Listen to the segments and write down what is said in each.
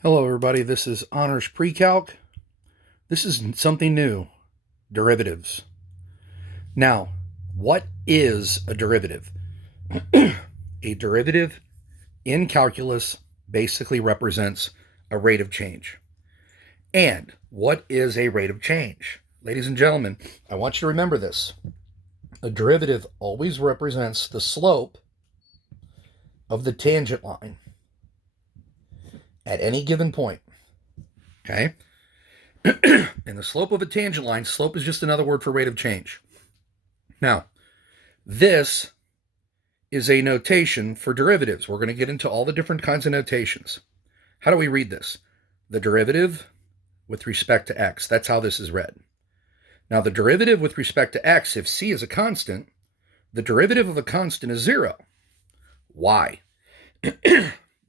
Hello everybody, this is Honors Pre-Calc. This is something new, derivatives. Now, what is a derivative? A derivative in calculus basically represents a rate of change. And what is a rate of change? Ladies and gentlemen, I want you to remember this. A derivative always represents the slope of the tangent line at any given point. Okay? And the slope of a tangent line, slope is just another word for rate of change. Now, this is a notation for derivatives. We're going to get into all the different kinds of notations. How do we read this? The derivative with respect to x. That's how this is read. Now, the derivative with respect to x, if c is a constant, the derivative of a constant is 0. Why?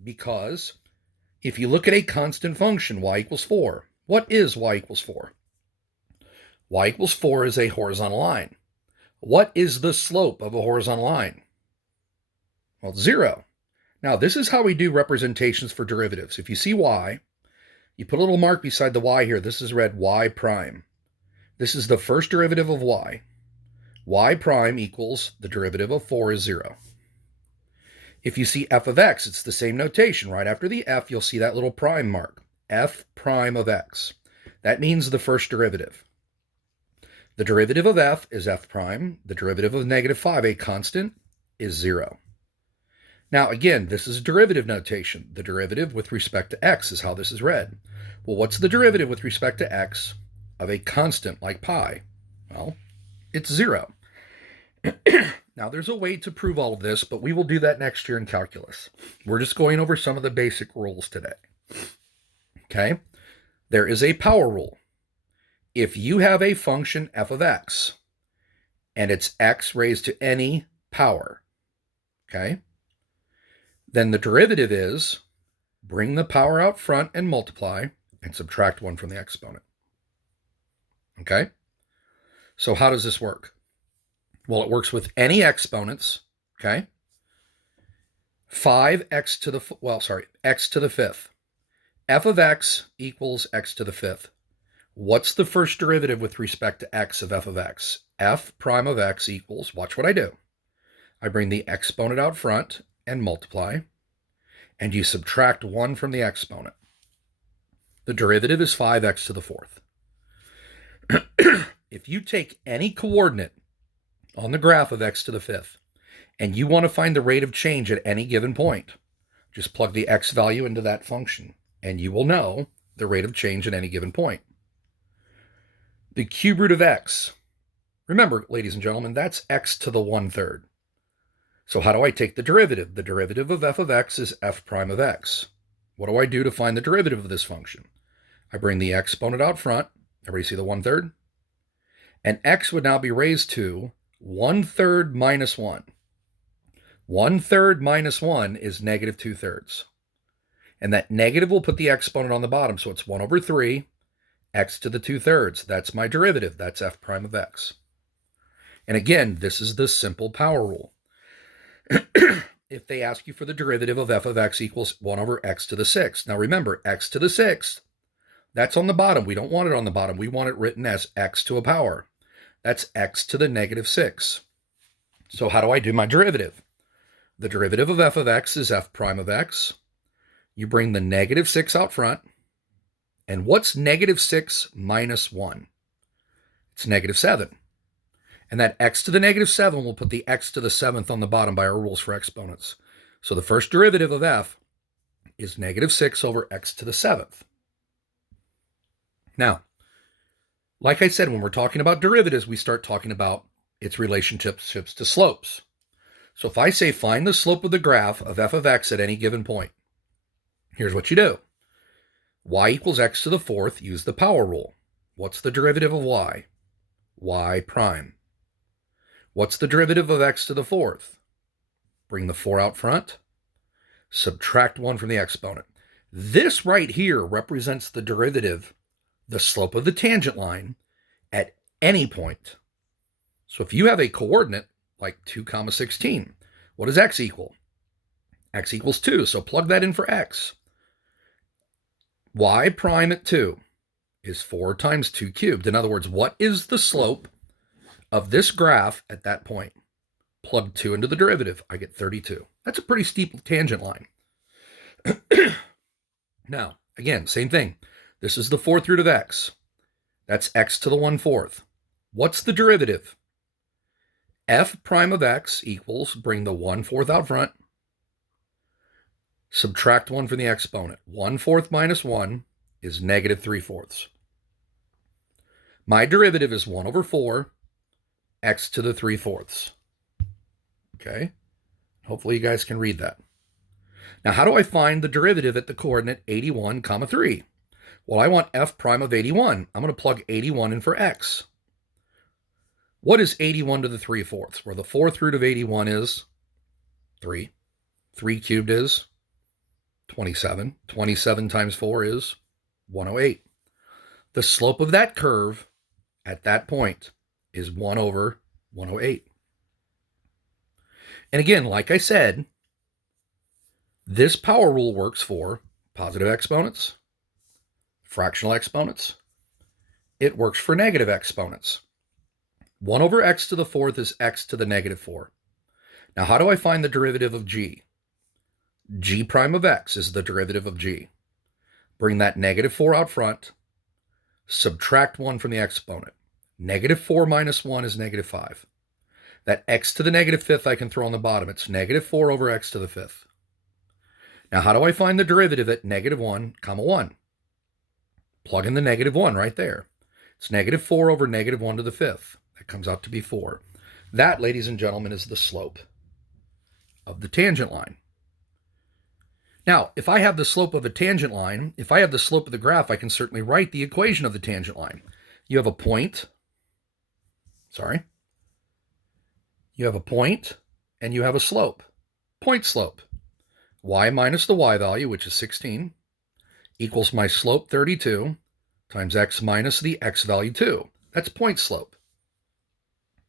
Because if you look at a constant function, y equals 4, what is y equals 4? Y equals 4 is a horizontal line. What is the slope of a horizontal line? Well, it's 0. Now, this is how we do representations for derivatives. If you see y, you put a little mark beside the y here. This is read y prime. This is the first derivative of y. Y prime equals the derivative of 4 is 0. If you see f of x, it's the same notation. Right after the f, you'll see that little prime mark. F prime of x. That means the first derivative. The derivative of f is f prime. The derivative of negative 5, a constant, is 0. Now, again, this is derivative notation. The derivative with respect to x is how this is read. Well, what's the derivative with respect to x of a constant like pi? Well, it's 0. Now, there's a way to prove all of this, but we will do that next year in calculus. We're just going over some of the basic rules today. Okay? There is a power rule. If you have a function f of x, and it's x raised to any power, okay, then the derivative is bring the power out front and multiply and subtract 1 from the exponent. Okay? So how does this work? Well, it works with any exponents, okay? x to the 5th. F of x equals x to the 5th. What's the first derivative with respect to x of f of x? F prime of x equals, watch what I do. I bring the exponent out front and multiply, and you subtract 1 from the exponent. The derivative is 5x to the 4th. If you take any coordinate on the graph of x to the 5th, and you want to find the rate of change at any given point, just plug the x value into that function, and you will know the rate of change at any given point. The cube root of x, remember, ladies and gentlemen, that's x to the 1/3. So how do I take the derivative? The derivative of f of x is f prime of x. What do I do to find the derivative of this function? I bring the exponent out front. Everybody see the 1/3? And x would now be raised to 1/3 minus 1. 1/3 minus 1 is negative 2/3. And that negative will put the exponent on the bottom, so it's 1/3, x to the 2/3. That's my derivative. That's f prime of x. And again, this is the simple power rule. If they ask you for the derivative of f of x equals 1/x to the 6th. Now remember, x to the 6th, that's on the bottom. We don't want it on the bottom. We want it written as x to a power. That's x to the negative 6. So how do I do my derivative? The derivative of f of x is f prime of x. You bring the negative 6 out front. And what's negative 6 minus 1? It's negative 7. And that x to the negative 7 will put the x to the 7th on the bottom by our rules for exponents. So the first derivative of f is negative 6 over x to the 7th. Now, like I said, when we're talking about derivatives, we start talking about its relationships to slopes. So if I say find the slope of the graph of f of x at any given point, here's what you do. Y equals x to the 4th, use the power rule. What's the derivative of y? Y prime. What's the derivative of x to the 4th? Bring the 4 out front, subtract 1 from the exponent. This right here represents the derivative, the slope of the tangent line, at any point. So if you have a coordinate like 2, 16, what does x equal? X equals 2, so plug that in for x. y prime at 2 is 4 times 2 cubed. In other words, what is the slope of this graph at that point? Plug 2 into the derivative, I get 32. That's a pretty steep tangent line. Now, again, same thing. This is the 4th root of x. That's x to the 1/4. What's the derivative? F prime of x equals, bring the 1/4 out front, subtract 1 from the exponent. 1/4 minus 1 is negative 3/4. My derivative is 1 over 4, x to the 3/4. Okay? Hopefully you guys can read that. Now, how do I find the derivative at the coordinate 81, 3? Well, I want f prime of 81. I'm going to plug 81 in for x. What is 81 to the 3/4? Where the 4th root of 81 is 3. 3 cubed is 27. 27 times 4 is 108. The slope of that curve at that point is 1 over 108. And again, like I said, this power rule works for positive exponents, fractional exponents. It works for negative exponents. 1 over x to the 4th is x to the negative 4. Now, how do I find the derivative of g? G prime of x is the derivative of g. Bring that negative 4 out front, subtract 1 from the exponent. Negative 4 minus 1 is negative 5. That x to the negative 5th I can throw on the bottom. It's negative 4 over x to the 5th. Now, how do I find the derivative at negative 1, 1? Plug in the negative 1 right there. It's negative 4 over negative 1 to the 5th. That comes out to be 4. That, ladies and gentlemen, is the slope of the tangent line. Now, if I have the slope of a tangent line, if I have the slope of the graph, I can certainly write the equation of the tangent line. You have a point, you have a point, and you have a slope. Point slope. Y minus the y value, which is 16, equals my slope 32 times x minus the x value 2. That's point slope.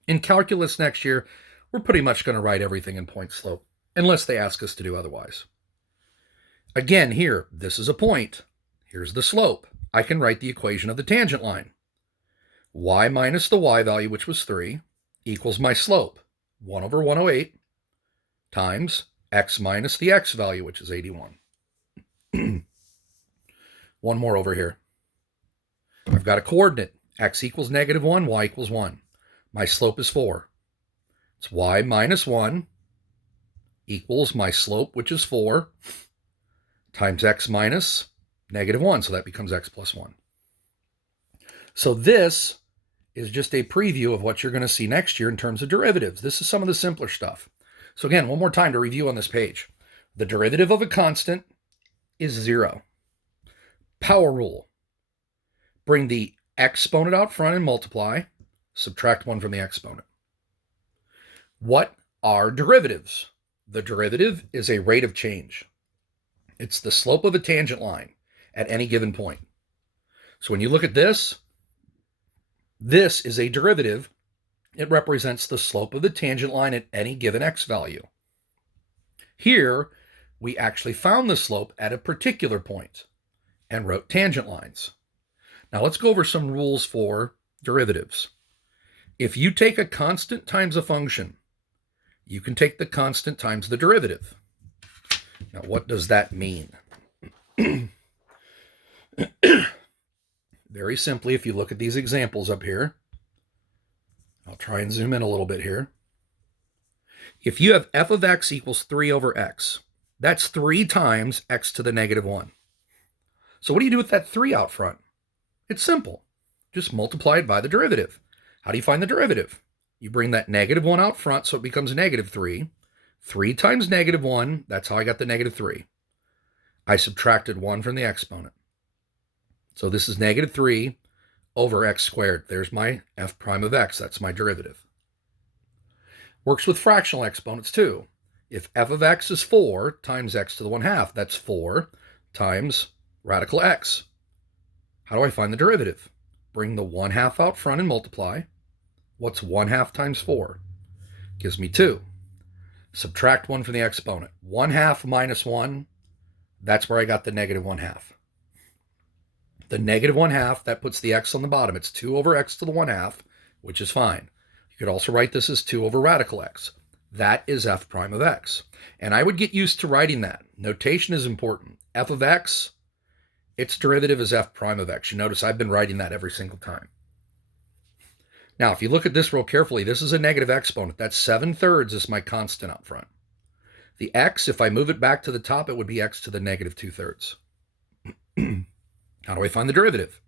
In calculus next year, we're pretty much going to write everything in point slope, unless they ask us to do otherwise. Again, here, this is a point. Here's the slope. I can write the equation of the tangent line. Y minus the y value, which was 3, equals my slope, 1 over 108, times x minus the x value, which is 81. One more over here. I've got a coordinate. X equals negative 1, y equals 1. My slope is 4. It's y minus 1 equals my slope, which is 4, times x minus negative 1. So that becomes x plus 1. So this is just a preview of what you're going to see next year in terms of derivatives. This is some of the simpler stuff. So again, one more time to review on this page. The derivative of a constant is 0. Power rule. Bring the exponent out front and multiply. Subtract 1 from the exponent. What are derivatives? The derivative is a rate of change. It's the slope of a tangent line at any given point. So when you look at this is a derivative. It represents the slope of the tangent line at any given x value. Here, we actually found the slope at a particular point and wrote tangent lines. Now let's go over some rules for derivatives. If you take a constant times a function, you can take the constant times the derivative. Now, what does that mean? Very simply, if you look at these examples up here, I'll try and zoom in a little bit here. If you have f of x equals 3 over x, that's 3 times x to the negative 1. So what do you do with that 3 out front? It's simple. Just multiply it by the derivative. How do you find the derivative? You bring that negative 1 out front, so it becomes negative 3. 3 times negative 1, that's how I got the negative 3. I subtracted 1 from the exponent. So this is negative 3 over x squared. There's my f prime of x. That's my derivative. Works with fractional exponents too. If f of x is 4 times x to the 1/2, that's 4 times radical x. How do I find the derivative? Bring the 1/2 out front and multiply. What's 1/2 times 4? Gives me 2. Subtract 1 from the exponent. 1/2 minus 1, that's where I got the negative 1/2. The negative 1/2, that puts the x on the bottom. It's 2 over x to the 1/2, which is fine. You could also write this as 2 over radical x. That is f prime of x. And I would get used to writing that. Notation is important. F of x, its derivative is f prime of x. You notice I've been writing that every single time. Now, if you look at this real carefully, this is a negative exponent. That's 7/3 is my constant up front. The x, if I move it back to the top, it would be x to the negative 2/3. How do I find the derivative?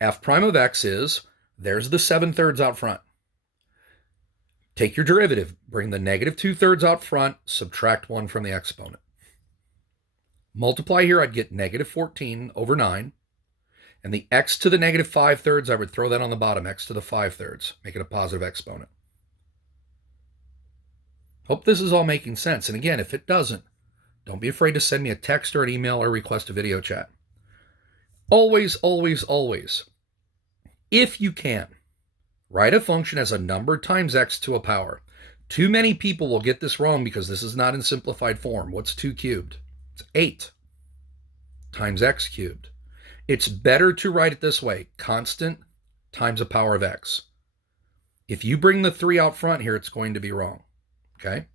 F prime of x is, there's the 7/3 out front. Take your derivative, bring the negative 2/3 out front, subtract 1 from the exponent. Multiply here, I'd get negative 14 over 9. And the x to the negative 5/3, I would throw that on the bottom, x to the 5/3, make it a positive exponent. Hope this is all making sense. And again, if it doesn't, don't be afraid to send me a text or an email or request a video chat. Always, always, always, if you can, write a function as a number times x to a power. Too many people will get this wrong because this is not in simplified form. What's 2 cubed? It's 8 times x cubed. It's better to write it this way, constant times a power of x. If you bring the 3 out front here, it's going to be wrong, okay?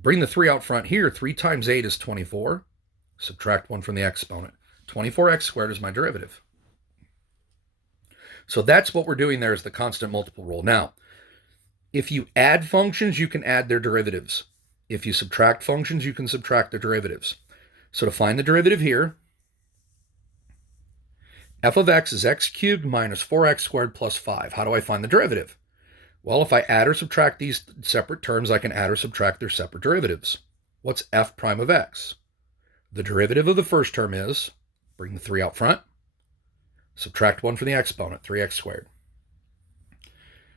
Bring the 3 out front here, 3 times 8 is 24. Subtract 1 from the exponent. 24x squared is my derivative. So that's what we're doing there is the constant multiple rule. Now, if you add functions, you can add their derivatives. If you subtract functions, you can subtract their derivatives. So to find the derivative here, f of x is x cubed minus 4x squared plus 5. How do I find the derivative? Well, if I add or subtract these separate terms, I can add or subtract their separate derivatives. What's f prime of x? The derivative of the first term is, bring the 3 out front, subtract 1 from the exponent, 3x squared.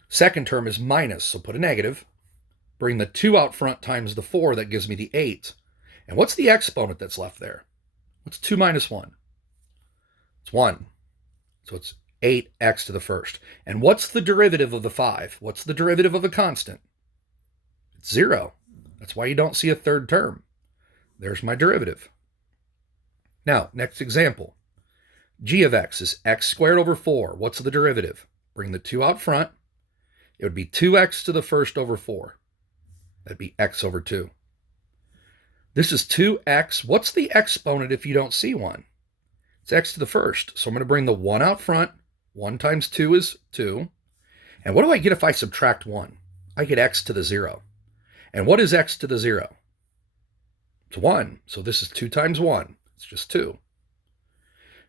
Second term is minus, so put a negative. Bring the 2 out front times the 4, that gives me the 8. And what's the exponent that's left there? What's 2 minus 1? It's 1. So it's 8x to the first. And what's the derivative of the 5? What's the derivative of the constant? It's 0. That's why you don't see a third term. There's my derivative. Now, next example. G of x is x squared over 4. What's the derivative? Bring the 2 out front. It would be 2x to the first over 4. That'd be x over 2. This is 2x. What's the exponent if you don't see one? It's x to the first. So I'm going to bring the 1 out front. 1 times 2 is 2. And what do I get if I subtract 1? I get x to the 0. And what is x to the 0? It's 1. So this is 2 times 1. It's just 2.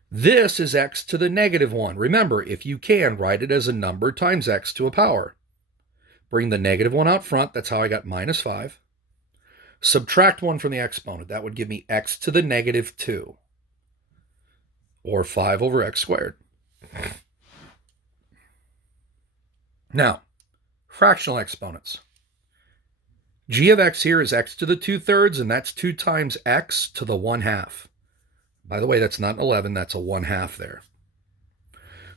This is x to the negative 1. Remember, if you can, write it as a number times x to a power. Bring the negative 1 out front. That's how I got minus 5. Subtract 1 from the exponent. That would give me x to the negative 2. Or 5 over x squared. Now, fractional exponents. G of x here is x to the 2/3, and that's 2 times x to the 1/2. By the way, that's not 11, that's a 1/2 there.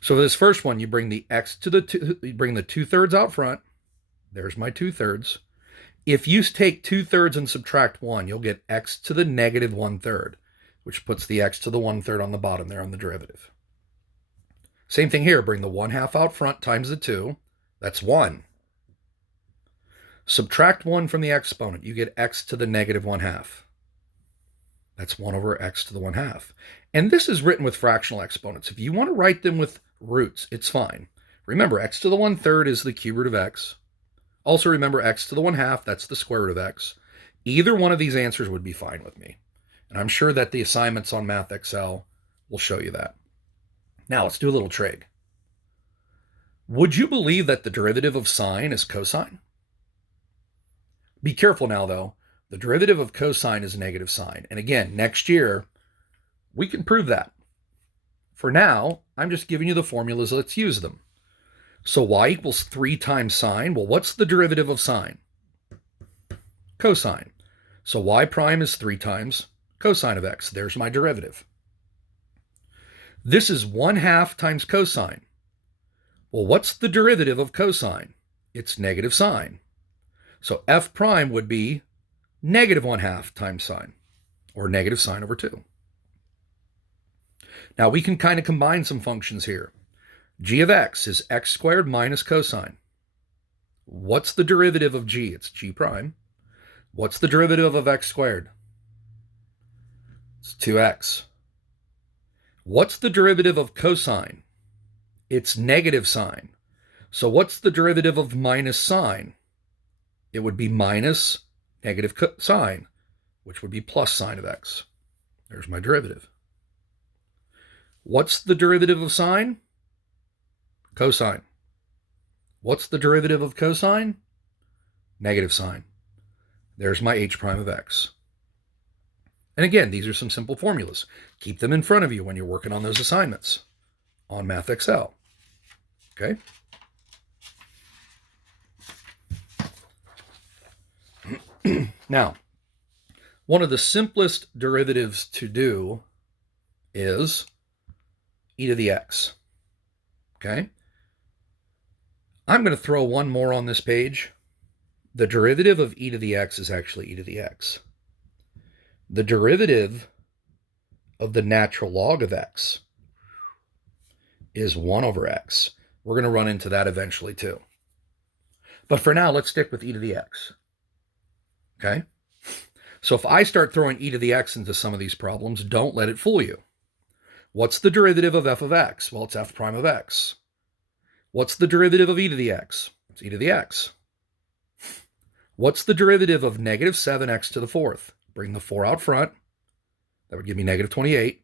So for this first one, you bring the x to the 2/3 out front. There's my 2/3. If you take 2/3 and subtract 1, you'll get x to the negative 1/3, which puts the x to the 1/3 on the bottom there on the derivative. Same thing here, bring the 1/2 out front times the 2. That's 1. Subtract 1 from the exponent, you get x to the negative 1/2. That's 1 over x to the 1/2. And this is written with fractional exponents. If you want to write them with roots, it's fine. Remember, x to the 1/3 is the cube root of x. Also remember, x to the 1/2, that's the square root of x. Either one of these answers would be fine with me. And I'm sure that the assignments on Math Excel will show you that. Now, let's do a little trig. Would you believe that the derivative of sine is cosine? Be careful now, though. The derivative of cosine is negative sine. And again, next year, we can prove that. For now, I'm just giving you the formulas. Let's use them. So y equals 3 times sine. Well, what's the derivative of sine? Cosine. So y prime is 3 times cosine of x. There's my derivative. This is 1/2 times cosine. Well, what's the derivative of cosine? It's negative sine. So f prime would be negative 1/2 times sine, or negative sine over 2. Now we can kind of combine some functions here. G of x is x squared minus cosine. What's the derivative of g? It's g prime. What's the derivative of x squared? It's 2x. What's the derivative of cosine? It's negative sine. So what's the derivative of minus sine? It would be minus negative sine, which would be plus sine of x. There's my derivative. What's the derivative of sine? Cosine. What's the derivative of cosine? Negative sine. There's my h prime of x. And again, these are some simple formulas. Keep them in front of you when you're working on those assignments on MathXL. Okay? Now, one of the simplest derivatives to do is e to the x. Okay? I'm going to throw one more on this page. The derivative of e to the x is actually e to the x. The derivative of the natural log of x is 1 over x. We're going to run into that eventually too. But for now, let's stick with e to the x. Okay? So if I start throwing e to the x into some of these problems, don't let it fool you. What's the derivative of f of x? Well, it's f prime of x. What's the derivative of e to the x? It's e to the x. What's the derivative of negative 7x to the fourth? Bring the 4 out front. That would give me negative 28.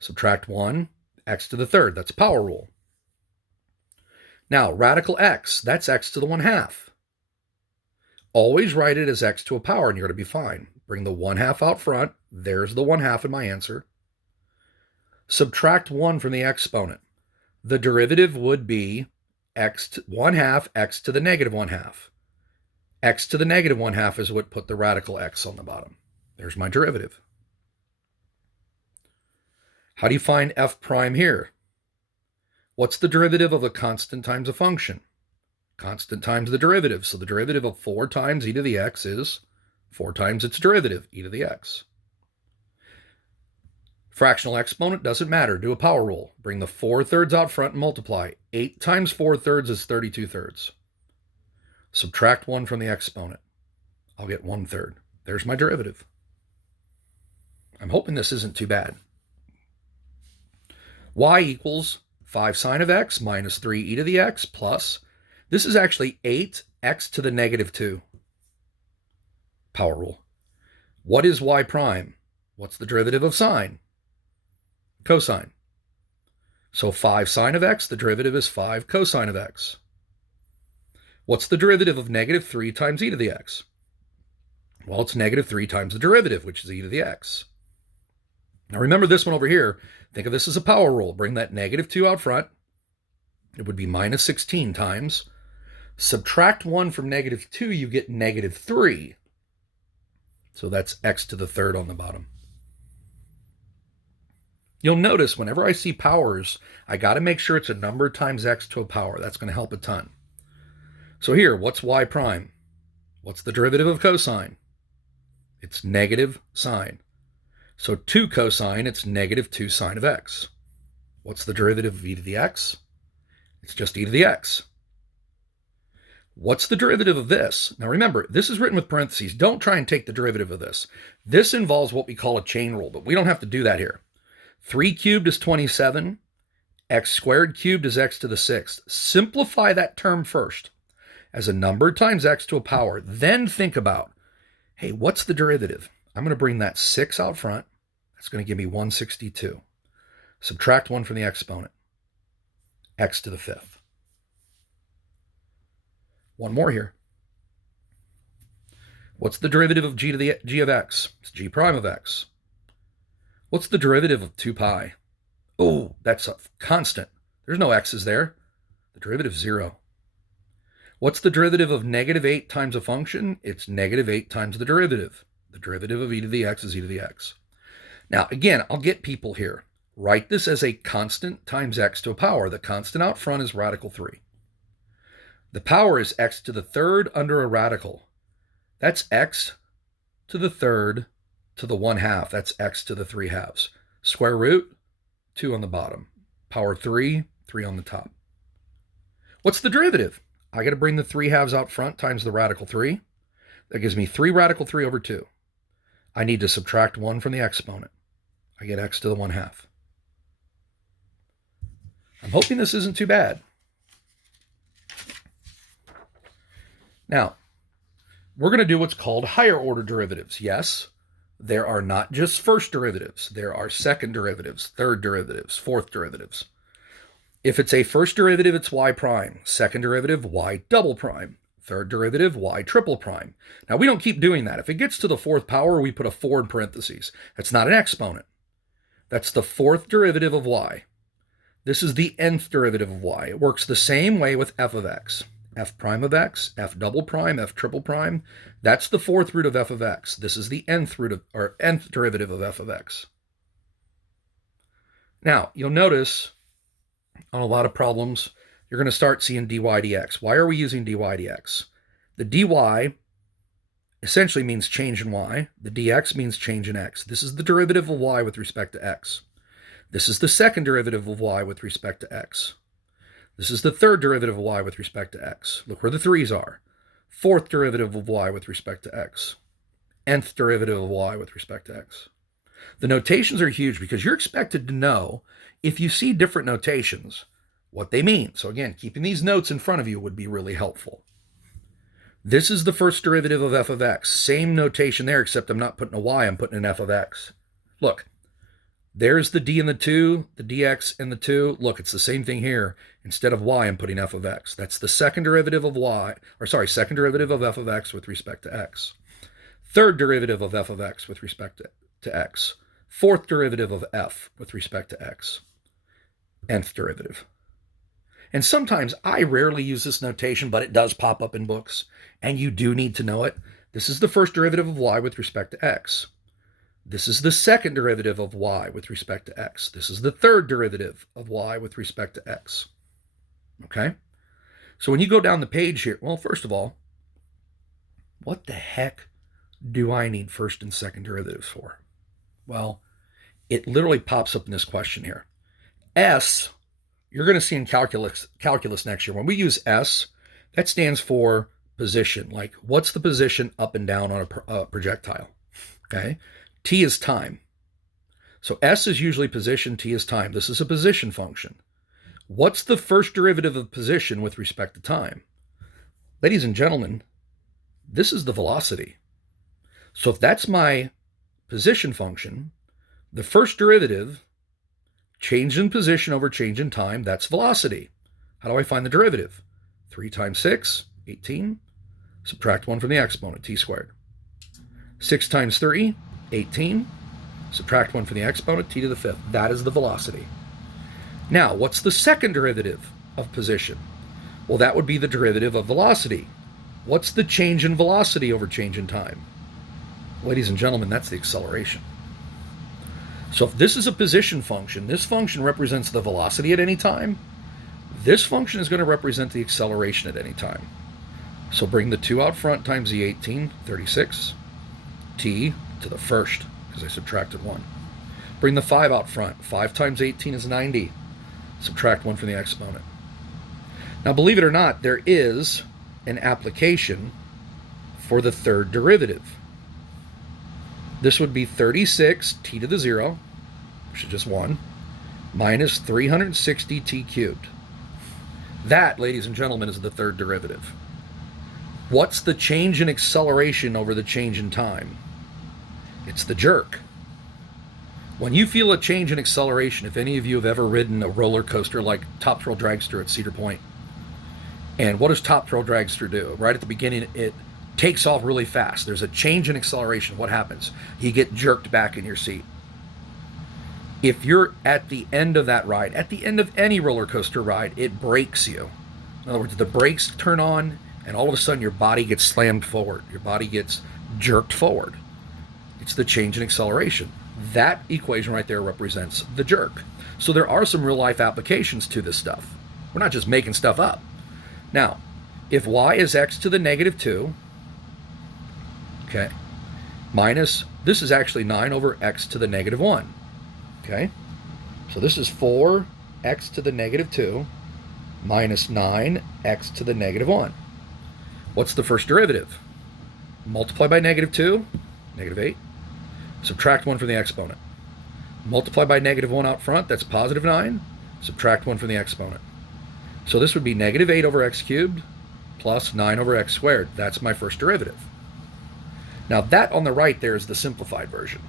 Subtract 1, x to the third. That's power rule. Now, radical x, that's x to the 1/2. Always write it as x to a power, and you're going to be fine. Bring the 1/2 out front. There's the 1/2 in my answer. Subtract 1 from the exponent. The derivative would be x to 1/2 x to the negative 1/2. X to the negative 1/2 is what put the radical x on the bottom. There's my derivative. How do you find f prime here? What's the derivative of a constant times a function? Constant times the derivative. So the derivative of 4 times e to the x is 4 times its derivative, e to the x. Fractional exponent doesn't matter. Do a power rule. Bring the 4/3 out front and multiply. 8 times 4/3 is 32/3. Subtract 1 from the exponent. I'll get 1/3. There's my derivative. I'm hoping this isn't too bad. Y equals 5 sine of x minus 3 e to the x plus, this is actually 8x to the negative 2. Power rule. What is y prime? What's the derivative of sine? Cosine. So 5 sine of x, the derivative is 5 cosine of x. What's the derivative of negative 3 times e to the x? Well, it's negative 3 times the derivative, which is e to the x. Now remember this one over here. Think of this as a power rule. Bring that negative 2 out front. It would be minus 16 times. Subtract 1 from negative 2, you get negative 3. So that's x to the third on the bottom. You'll notice whenever I see powers, I got to make sure it's a number times x to a power. That's going to help a ton. So here, what's y prime? What's the derivative of cosine? It's negative sine. So 2 cosine, it's negative 2 sine of x. What's the derivative of e to the x? It's just e to the x. What's the derivative of this? Now remember, this is written with parentheses. Don't try and take the derivative of this. This involves what we call a chain rule, but we don't have to do that here. 3 cubed is 27. X squared cubed is x to the 6th. Simplify that term first as a number times x to a power. Then think about, hey, what's the derivative? I'm going to bring that 6 out front. That's going to give me 162. Subtract 1 from the exponent. X to the 5th. One more here. What's the derivative of g of x? It's g prime of x. What's the derivative of 2 pi? Oh, that's a constant. There's no x's there. The derivative is 0. What's the derivative of negative 8 times a function? It's negative 8 times the derivative. The derivative of e to the x is e to the x. Now, again, I'll get people here. Write this as a constant times x to a power. The constant out front is radical 3. The power is x to the third under a radical. That's x to the third to the 1/2. That's x to the 3/2. Square root, 2 on the bottom. Power 3, 3 on the top. What's the derivative? I got to bring the 3 halves out front times the radical 3. That gives me 3 radical 3 over 2. I need to subtract 1 from the exponent. I get x to the 1/2. I'm hoping this isn't too bad. Now, we're going to do what's called higher order derivatives. Yes, there are not just first derivatives. There are second derivatives, third derivatives, fourth derivatives. If it's a first derivative, it's y prime. Second derivative, y double prime. Third derivative, y triple prime. Now, we don't keep doing that. If it gets to the 4th power, we put a 4 in parentheses. That's not an exponent. That's the 4th derivative of y. This is the nth derivative of y. It works the same way with f of x. F prime of x, f double prime, f triple prime. That's the 4th root of f of x. This is the nth root of, or nth derivative of f of x. Now, you'll notice on a lot of problems, you're going to start seeing dy dx. Why are we using dy dx? The dy essentially means change in y. The dx means change in x. This is the derivative of y with respect to x. This is the second derivative of y with respect to x. This is the third derivative of y with respect to x. Look where the 3's are. Fourth derivative of y with respect to x. Nth derivative of y with respect to x. The notations are huge because you're expected to know, if you see different notations, what they mean. So again, keeping these notes in front of you would be really helpful. This is the first derivative of f of x. Same notation there, except I'm not putting a y, I'm putting an f of x. Look, there's the d and the 2, the dx and the 2. Look, it's the same thing here. Instead of y, I'm putting f of x. That's the second derivative of second derivative of f of x with respect to x. Third derivative of f of x with respect to x. Fourth derivative of f with respect to x. Nth derivative. And sometimes, I rarely use this notation, but it does pop up in books, and you do need to know it. This is the first derivative of y with respect to x. This is the second derivative of y with respect to x. This is the third derivative of y with respect to x. Okay? So when you go down the page here, well, first of all, what the heck do I need first and second derivatives for? Well, it literally pops up in this question here. S, you're going to see in calculus next year. When we use S, that stands for position. Like, what's the position up and down on a projectile? Okay? T is time. So S is usually position, T is time. This is a position function. What's the first derivative of position with respect to time? Ladies and gentlemen, this is the velocity. So if that's my position function, the first derivative, change in position over change in time, that's velocity. How do I find the derivative? 3 times 6, 18. Subtract 1 from the exponent, t squared. 6 times 3, 18. Subtract 1 from the exponent, t to the 5th. That is the velocity. Now, what's the second derivative of position? Well, that would be the derivative of velocity. What's the change in velocity over change in time? Ladies and gentlemen, that's the acceleration. So if this is a position function, this function represents the velocity at any time. This function is going to represent the acceleration at any time. So bring the 2 out front times the 18, 36. T to the first, because I subtracted 1. Bring the 5 out front. 5 times 18 is 90. Subtract 1 from the exponent. Now, believe it or not, there is an application for the third derivative. This would be 36 t to the 0, which is just 1, minus 360 t cubed. That, ladies and gentlemen, is the third derivative. What's the change in acceleration over the change in time? It's the jerk. When you feel a change in acceleration, if any of you have ever ridden a roller coaster like Top Thrill Dragster at Cedar Point, and what does Top Thrill Dragster do? Right at the beginning, it takes off really fast. There's a change in acceleration. What happens? You get jerked back in your seat. If you're at the end of that ride, at the end of any roller coaster ride, it brakes you. In other words, the brakes turn on, and all of a sudden your body gets slammed forward. Your body gets jerked forward. It's the change in acceleration. That equation right there represents the jerk. So there are some real life applications to this stuff. We're not just making stuff up. Now, if y is x to the negative 2, okay, minus, this is actually 9 over x to the negative 1, okay? So this is 4x to the negative 2 minus 9x to the negative 1. What's the first derivative? Multiply by negative 2, negative 8. Subtract 1 from the exponent. Multiply by negative 1 out front, that's positive 9. Subtract 1 from the exponent. So this would be negative 8 over x cubed plus 9 over x squared. That's my first derivative. Now that on the right there is the simplified version.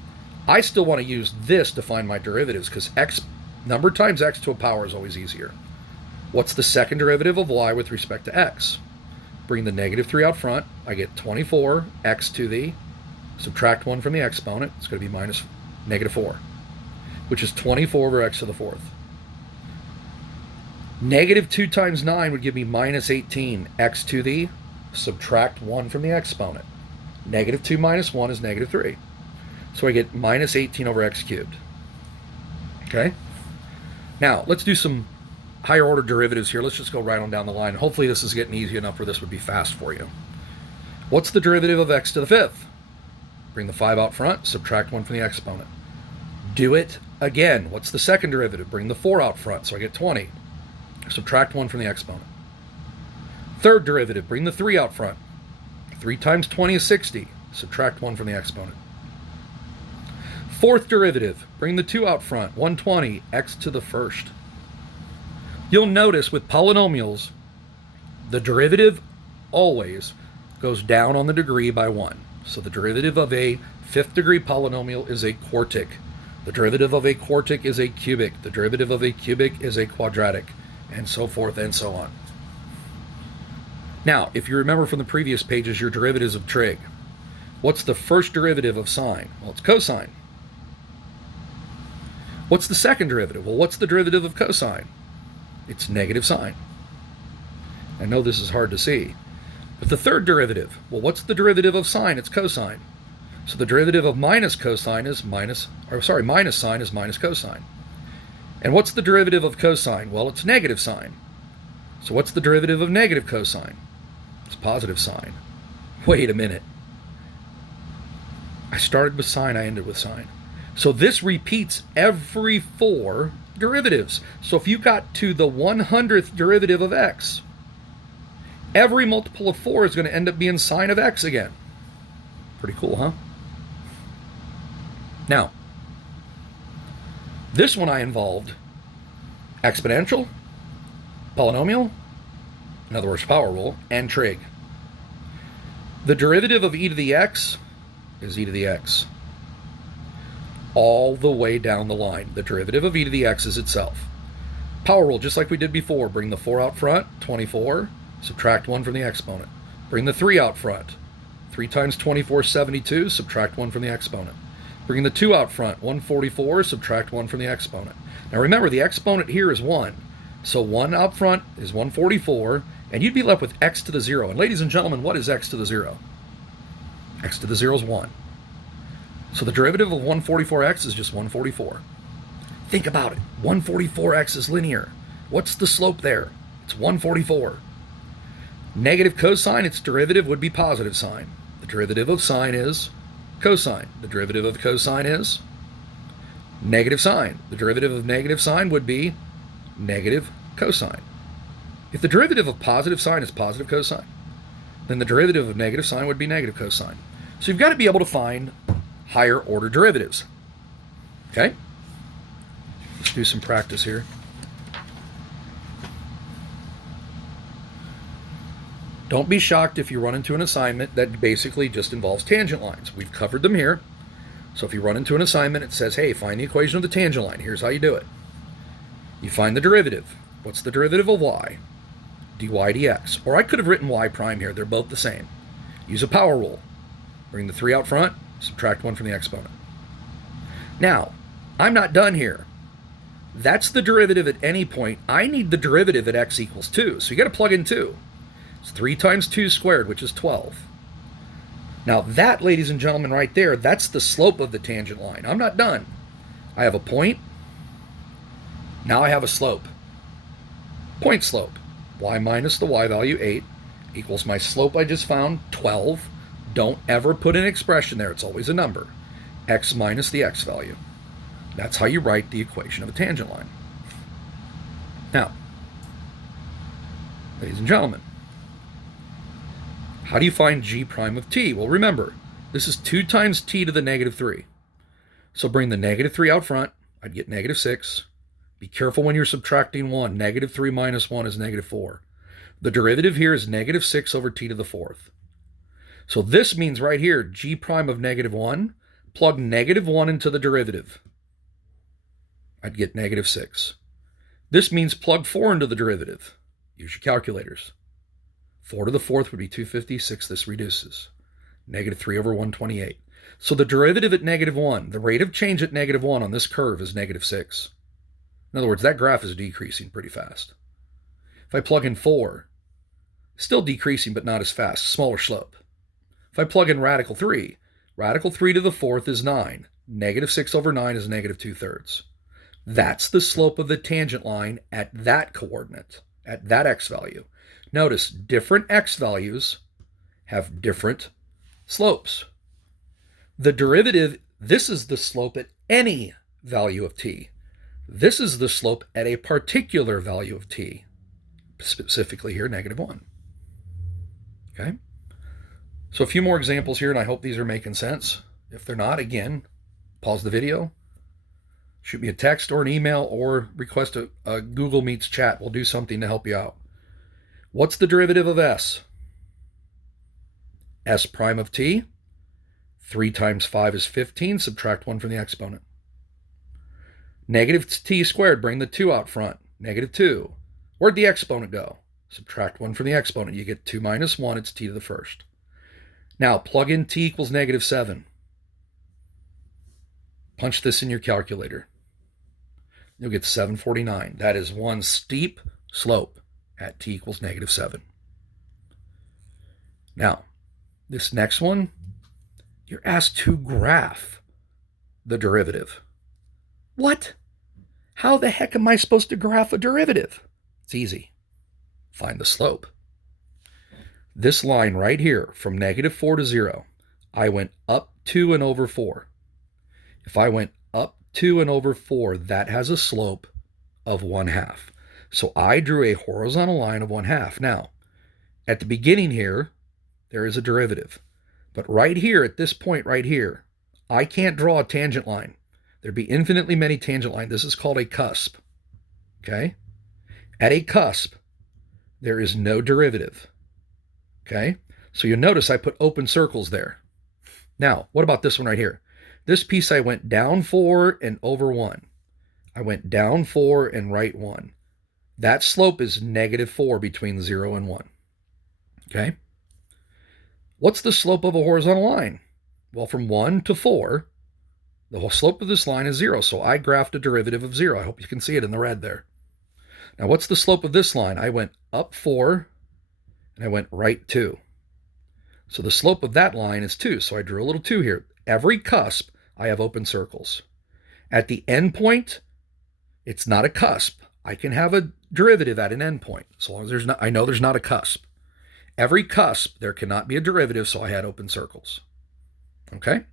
I still want to use this to find my derivatives because x number times x to a power is always easier. What's the second derivative of y with respect to x? Bring the negative 3 out front. I get 24x to the, subtract 1 from the exponent. It's going to be minus negative 4, which is 24 over x to the fourth. Negative 2 times 9 would give me minus 18. X to the, subtract 1 from the exponent. Negative 2 minus 1 is negative 3. So I get minus 18 over x cubed. Okay? Now, let's do some higher order derivatives here. Let's just go right on down the line. Hopefully this is getting easy enough where this would be fast for you. What's the derivative of x to the fifth? Bring the 5 out front, subtract 1 from the exponent. Do it again. What's the second derivative? Bring the 4 out front, so I get 20. Subtract 1 from the exponent. Third derivative, bring the 3 out front. 3 times 20 is 60. Subtract 1 from the exponent. Fourth derivative, bring the 2 out front. 120, x to the first. You'll notice with polynomials, the derivative always goes down on the degree by 1. So the derivative of a fifth degree polynomial is a quartic. The derivative of a quartic is a cubic. The derivative of a cubic is a quadratic, and so forth and so on. Now, if you remember from the previous pages, your derivatives of trig. What's the first derivative of sine? Well, it's cosine. What's the second derivative? Well, what's the derivative of cosine? It's negative sine. I know this is hard to see. But the third derivative, well, what's the derivative of sine? It's cosine. So the derivative of minus cosine is minus sine is minus cosine. And what's the derivative of cosine? Well, it's negative sine. So what's the derivative of negative cosine? It's positive sine. Wait a minute. I started with sine, I ended with sine. So this repeats every 4 derivatives. So if you got to the 100th derivative of x, every multiple of 4 is going to end up being sine of x again. Pretty cool, huh? Now, this one I involved exponential, polynomial, in other words, power rule, and trig. The derivative of e to the x is e to the x. All the way down the line. The derivative of e to the x is itself. Power rule, just like we did before. Bring the 4 out front, 24. Subtract 1 from the exponent. Bring the 3 out front. 3 times 24 is 72. Subtract 1 from the exponent. Bring the 2 out front. 144. Subtract 1 from the exponent. Now remember, the exponent here is 1. So 1 out front is 144. And you'd be left with x to the 0. And ladies and gentlemen, what is x to the 0? X to the 0 is 1. So the derivative of 144x is just 144. Think about it. 144x is linear. What's the slope there? It's 144. Negative cosine, its derivative would be positive sine. The derivative of sine is cosine. The derivative of cosine is negative sine. The derivative of negative sine would be negative cosine. If the derivative of positive sine is positive cosine, then the derivative of negative sine would be negative cosine. So you've got to be able to find higher order derivatives. Okay? Let's do some practice here. Don't be shocked if you run into an assignment that basically just involves tangent lines. We've covered them here. So if you run into an assignment, it says, hey, find the equation of the tangent line. Here's how you do it. You find the derivative. What's the derivative of y? dy dx. Or I could have written y prime here. They're both the same. Use a power rule. Bring the 3 out front. Subtract 1 from the exponent. Now, I'm not done here. That's the derivative at any point. I need the derivative at x equals 2. So you got to plug in 2. It's 3 times 2 squared, which is 12. Now that, ladies and gentlemen, right there, that's the slope of the tangent line. I'm not done. I have a point. Now I have a slope. Point slope. Y minus the y value, 8, equals my slope I just found, 12. Don't ever put an expression there. It's always a number. X minus the x value. That's how you write the equation of a tangent line. Now, ladies and gentlemen, how do you find g prime of t? Well, remember, this is 2 times t to the negative 3. So bring the negative 3 out front. I'd get negative 6. Be careful when you're subtracting 1. Negative 3 minus 1 is negative 4. The derivative here is negative 6 over t to the 4th. So this means right here, g prime of negative 1, plug negative 1 into the derivative. I'd get negative 6. This means plug 4 into the derivative. Use your calculators. 4 to the 4th would be 250. 6, this reduces. Negative 3 over 128. So the derivative at negative 1, the rate of change at negative 1 on this curve is negative 6. In other words, that graph is decreasing pretty fast. If I plug in 4, still decreasing but not as fast, smaller slope. If I plug in radical 3 to the 4th is 9. Negative 6 over 9 is negative 2/3. That's the slope of the tangent line at that coordinate, at that x value. Notice, different x values have different slopes. The derivative, this is the slope at any value of t. This is the slope at a particular value of t, specifically here, negative 1. Okay? So a few more examples here, and I hope these are making sense. If they're not, again, pause the video, shoot me a text or an email, or request a Google Meets chat. We'll do something to help you out. What's the derivative of s? S prime of t. 3 times 5 is 15. Subtract 1 from the exponent. Negative t squared, bring the 2 out front. Negative 2. Where'd the exponent go? Subtract 1 from the exponent. You get 2 minus 1. It's t to the first. Now, plug in t equals negative 7. Punch this in your calculator. You'll get 749. That is one steep slope at t equals negative 7. Now, this next one, you're asked to graph the derivative. What? How the heck am I supposed to graph a derivative? It's easy. Find the slope. This line right here, from negative 4 to 0, I went up 2 and over 4. If I went up 2 and over 4, that has a slope of 1/2. So I drew a horizontal line of 1/2. Now, at the beginning here, there is a derivative. But right here, at this point right here, I can't draw a tangent line. There'd be infinitely many tangent lines. This is called a cusp. Okay? At a cusp, there is no derivative. Okay? So you'll notice I put open circles there. Now, what about this one right here? This piece I went down 4 and over 1. I went down 4 and right 1. That slope is negative 4 between 0 and 1. Okay? What's the slope of a horizontal line? Well, from 1 to 4, the whole slope of this line is 0, so I graphed a derivative of 0. I hope you can see it in the red there. Now, what's the slope of this line? I went up 4, and I went right 2. So the slope of that line is 2, so I drew a little 2 here. Every cusp, I have open circles. At the end point, it's not a cusp. I can have a derivative at an end point, as long as I know there's not a cusp. Every cusp, there cannot be a derivative, so I had open circles. Okay?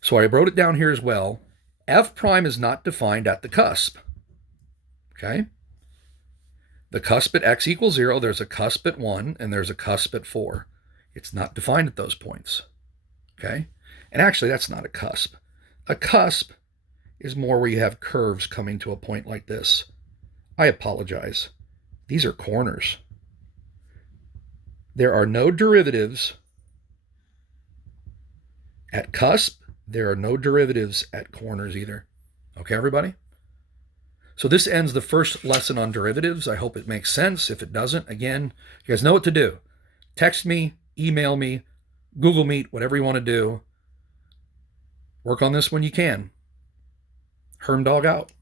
So I wrote it down here as well. F prime is not defined at the cusp. Okay? The cusp at x equals 0, there's a cusp at 1, and there's a cusp at 4. It's not defined at those points. Okay? And actually, that's not a cusp. A cusp is more where you have curves coming to a point like this. I apologize. These are corners. There are no derivatives at cusp. There are no derivatives at corners either. Okay, everybody? So this ends the first lesson on derivatives. I hope it makes sense. If it doesn't, again, you guys know what to do. Text me, email me, Google Meet, whatever you want to do. Work on this when you can. Hermdog out.